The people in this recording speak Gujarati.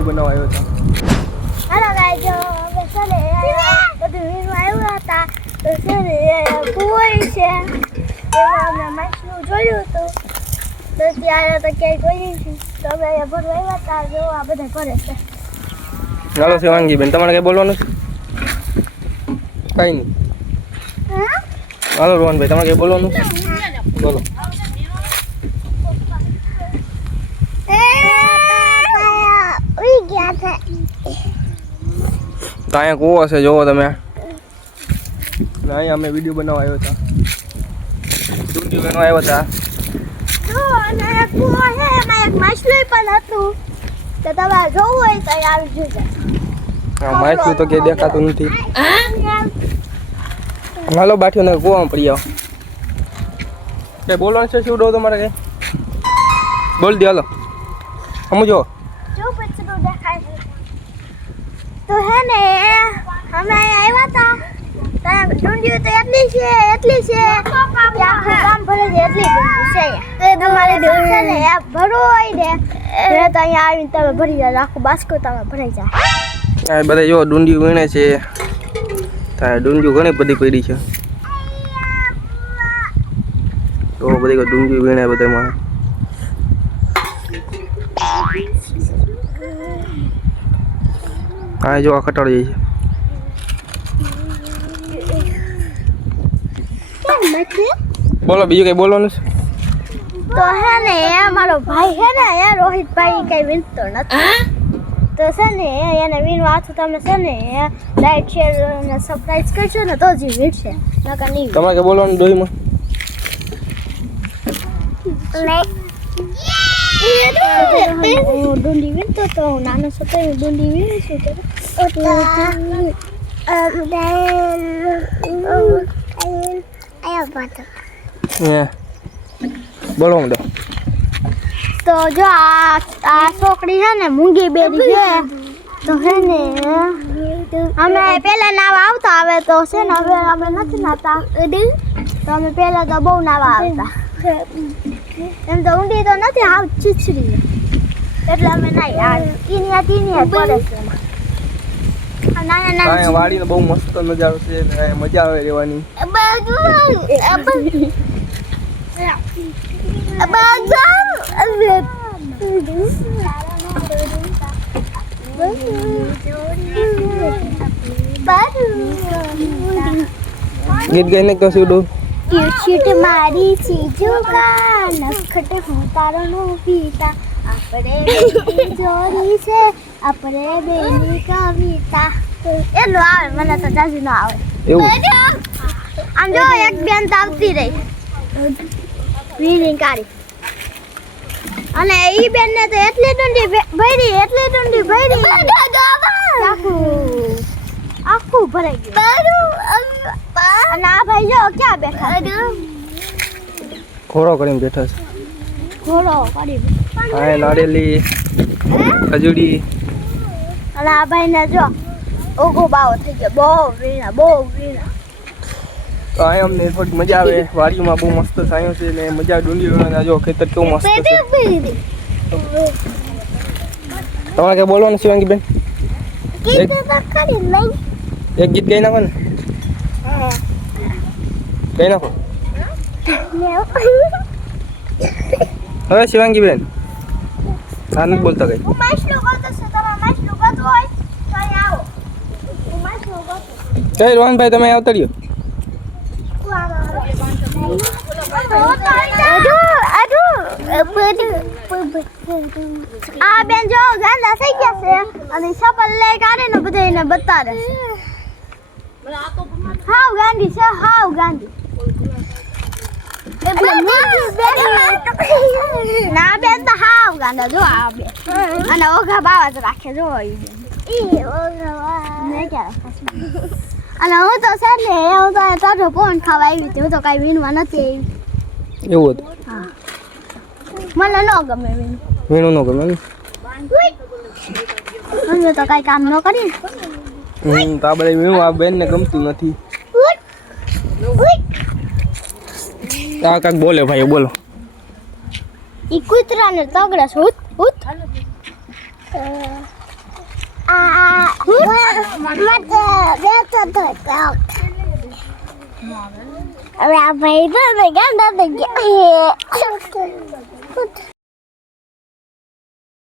વિડીયો બનાવવા આવ્યો હતો. હાલો ગાઈસ, જો હવે સરે બધું વીણવા આવ્યા હતા. તો સરે કુવાઈ છે એમાં અમે માછલું જોયું હતું. તો ત્યારે તો ક્યાંય જોયું છે. તો અમે અહીંયા ભરવા આવ્યા હતા. જો આ બધા કરે છે. ચાલો શિવાંગી બેન, તમારે કઈ બોલવાનું છે? કઈ નહીં. હાલો રોહનભાઈ, તમારે કઈ બોલવાનું છે? બોલો. તો અહીંયા કૂવો છે, જોવો તમે. અહીંયા અમે વિડીયો બનાવવા આવ્યા હતા. વિડીયો બનાવવા આવ્યા હતા. જો અને કુવો છે એમાં એક માછલું પણ હતું. તો તમારે જોવું હોય તો અહીં આવી જજો. હા, માછલું તો ક્યાંય દેખાતું નથી. હાલો બાઠીઓને કૂવામાં પડી જાઓ. કઈ બોલવાનું છે શું તમારે કઈ? બોલ દે હાલો. સમજો. જો પછીનું દેખાય છે. તો હે ને અમે આવ્યા હતા. ત્યાં ડુંડિયું તો એટલી છે કે આખું ગામ ભરે છે. એટલી ડુંડિયું છે. તો તમારે છે ને આ ભરવું હોય ને તો અહીંયા આવીને તમે ભરી જાય. આખું બાસ્કો તમે ભરાઈ જાય. આ બધા જો ડુંડિયું વીણે છે. ડુંડિયું ઘણી બધી પડી છે. તો બધી ડુંડિયું વીણે બધામાં. આ જો આ કટાડી જાય છે. બોલો બીજું કઈ બોલવાનું છે? તો હે ને મારો ભાઈ હે ને રોહિતભાઈ કઈ વીણતો નથી. તો છે ને એને વીણવા હાથું તમે છે ને લાઈક શેર અને સબસ્ક્રાઇબ કરશો ને તો જ વીણશે. નકર નહીં. તમારે કઈ બોલવાનું ડોહીમાં? ડુંડી વીણતો તો નાનો છોકરો ડુંડી વીણી શું કરે? બોલો હું તો જો આ છોકરી છે ને મૂંગી બેરી છે. તો છે ને અમે પેલા નાવા આવતા. હવે તો છે ને હવે અમે નથી નાતા. તો અમે પેલા તો બહુ નાવા આવતા. એમ તો ઊંડી તો નથી, આવ છીછરી એટલે અમે નાઈ આ ટીનિયા પડે છે એમાં. નાના નાના વાડીને બહુ મસ્ત નજારો છે. મજા આવે રહેવાની. ગીત ગાઈને તો શું ટીશર્ટ મારી ચીજુકા નખટ હું તારો નો પીતા આપણે બેની જોડી છે આપણે બેની કવિતા. એટલું આવે મને તો જાજુ ન આવે એવું. આમ જો એક બેન તો આવતી રહી વીણી કાઢી. અને ઈ બેન ને તો એટલી ડુંડી ભરી આખું ભરાઈ ગયું. અને આ ભાઈ જો ક્યાં બેઠા? ઘોડો કરીને બેઠા છે. ઘોડો કરી હા, નાળિયેરી ખજૂરી. અને આ ભાઈ ને જો ઓગો બાવો થઈ ગયો. બહુ વીણા. તો અહીં અમને થોડી મજા આવે. વાડીમાં બહુ મસ્ત છાંયો છે ને મજા આવે. ડુંડી જો ખેતર કેવું મસ્ત છે. તમારે કઈ બોલવાનું શિવાંગી બેન? એક ગીત ગાઈ નાખો ને. ગાઈ નાખો હવે શિવાંગી બેન. હા, નથી બોલતા કઈ. કઈ રોહનભાઈ તમે આવતા રહ્યો. આ બેન જો ગાંડા થઈ ગયા છે અને સપલ લઈ કાઢે ને બધા એને બતાડે છે. હાવ ગાંડી છે, હાવ ગાંડી. ના બેન તો હાવ ગાંડા જો આ બેન. અને ઓઘા બાવા જ રાખે જો ઈ બેન. અને હું તો છે ને હું તો તારો ફોન ખાવા આવી હતી. હું તો કઈ વીણવા નથી આવી. એવું હતું. હા, મને ન ગમે વીણું ન ગમે. અમે તો કઈ કામ ન કરી. તો આ બધા વીણું આ બેન ને ગમતું નથી. આ કાક બોલે ભાઈ, બોલો. ઈ કૂતરાને તગડે છે. હવે આ ભાઈ તો ગાંડા થઈ ગયા